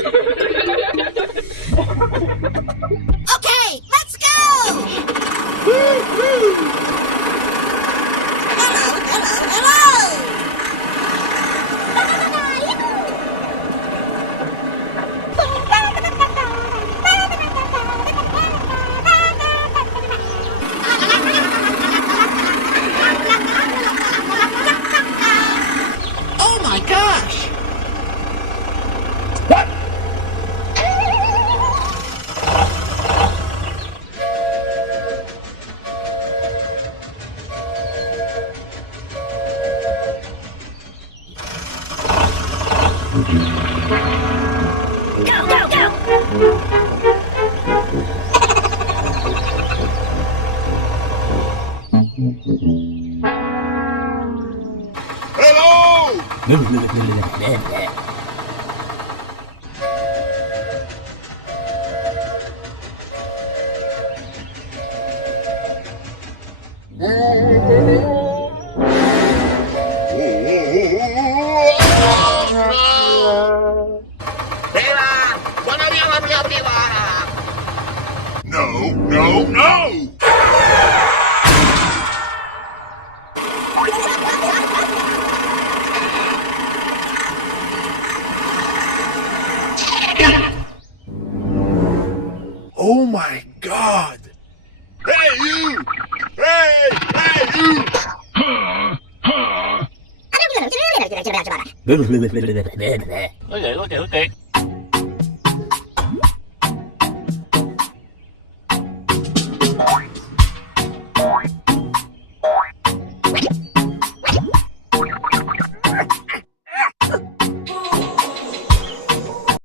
Okay, let's go! Hello, hello, hello! Oh my gosh! Go, go, go! No, no, no! Oh my God! Hey you! Hey! Hey you! Okay.